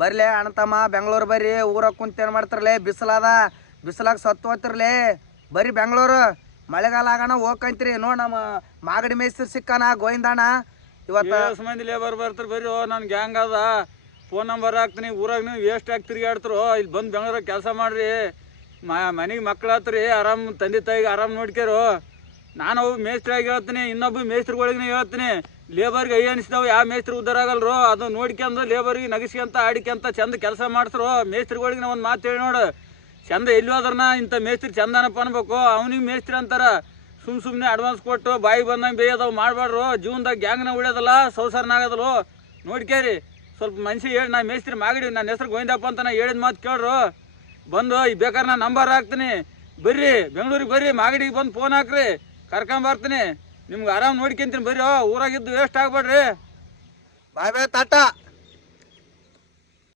ಬರ್ಲಿ ಅಣ್ಣತಮ್ಮ ಬೆಂಗಳೂರು ಬರ್ರಿ. ಊರಾಗ ಕುಂತ ಏನು ಮಾಡ್ತಾರಲೇ? ಬಿಸಿಲಾದ, ಬಿಸಿಲಾಗ ಸತ್ತು ಹೋಗ್ತಿರ್ಲಿ. ಬರ್ರಿ ಬೆಂಗಳೂರು, ಮಳೆಗಾಲ ಆಗೋಣ ಹೋಗ್ಕಂತೀರಿ. ನೋಡಿ ನಮ್ಮ ಮಾಗಡಿ ಮೇಸ್ತ್ರಿ ಸಿಕ್ಕಾನ ಗೋವಿಂದಣ್ಣ. ಇವತ್ತು ಮಂದಿ ಲೇಬರ್ ಬರ್ತಾರೆ ಬರ್ರಿ. ನನ್ನ ಗ್ಯಾಂಗ್ ಅದ, ಫೋನ್ ನಂಬರ್ ಹಾಕ್ತೀನಿ. ಊರಾಗ ನೀವು ವೇಸ್ಟ್ ಆಗಿ ತಿರುಗಾಡ್ತಾರೋ, ಇಲ್ಲಿ ಬಂದು ಬೆಂಗಳೂರಾಗ ಕೆಲಸ ಮಾಡ್ರಿ. ಮನೆಗೆ ಮಕ್ಳು ಹತ್ರಿ, ಆರಾಮ್ ತಂದೆ ತಾಯಿಗೆ ಆರಾಮ್ ನೋಡ್ಕ್ಯಾರು. ನಾನು ಒಬ್ಬ ಮೇಸ್ತ್ರಿಯಾಗಿ ಹೇಳ್ತೀನಿ, ಇನ್ನೊಬ್ಬ ಮೇಸ್ತ್ರಿಗಳಿಗೆ ಹೇಳ್ತೀನಿ. ಲೇಬರ್ಗೆ ಅಯ್ಯ ಅನಿಸ್ತಾವೆ, ಯಾವ ಮೇಸ್ತ್ರಿ ಉದ್ದಾರ ಆಗಲ್ರು. ಅದು ನೋಡ್ಕ್ಯಂದು ಲೇಬರ್ಗೆ ನಗಿಸ್ಕೊಂತ ಆಡಿಕ್ಯಂತ ಚಂದ ಕೆಲಸ ಮಾಡ್ತಾರೋ. ಮೇಸ್ತ್ರಿಗಳಿಗೆ ನಾವು ಒಂದು ಮಾತು ಹೇಳಿ ನೋಡು, ಚಂದ ಎಲ್ಲಿ ಹೋದ್ರನ ಇಂಥ ಮೇಸ್ತ್ರಿ ಚಂದನಪ್ಪ ಅನ್ಬೇಕು. ಅವ್ನಿಗೆ ಮೇಸ್ತ್ರಿ ಅಂತಾರ. ಸುಮ್ಮನೆ ಅಡ್ವಾನ್ಸ್ ಕೊಟ್ಟು ಬಾಯಿ ಬಂದಂಗೆ ಬೇಯೋದವು ಮಾಡಬಾರ್ರು. ಜೀವನದಾಗ ಗ್ಯಾಂಗ್ನ ಉಳಿಯೋದಲ್ಲ, ಸಂಸಾರನಾಗೋದಲ್ಲ. ನೋಡ್ಕೇರಿ ಸ್ವಲ್ಪ ಮನುಷ್ಯ ಹೇಳಿ, ನಾ ಮೇಸ್ತ್ರಿ ಮಾಗಡಿ, ನನ್ನ ಹೆಸ್ರು ಗೋವಿಂದಪ್ಪ ಅಂತ ನಾ ಹೇಳಿದ ಮಾತು ಕೇಳ್ರು. ಬಂದು ಈಗ ಬೇಕಾದ್ರೆ ನಾನು ನಂಬರ್ ಹಾಕ್ತೀನಿ. ಬರ್ರಿ ಬೆಂಗಳೂರಿಗೆ ಬರ್ರಿ, ಮಾಗಡಿಗೆ ಬಂದು ಫೋನ್ ಹಾಕ್ರಿ, ಕರ್ಕೊಂಬರ್ತೀನಿ. ನಿಮ್ಗೆ ಆರಾಮ್ ನೋಡ್ಕೊಂತೀನಿ ಬರ್ರಿ. ಊರಾಗಿದ್ದು ವೇಸ್ಟ್ ಆಗ್ಬೇಡ್ರಿ. ಬಾಯ್ ಬಾಯ್ ಟಾಟಾ.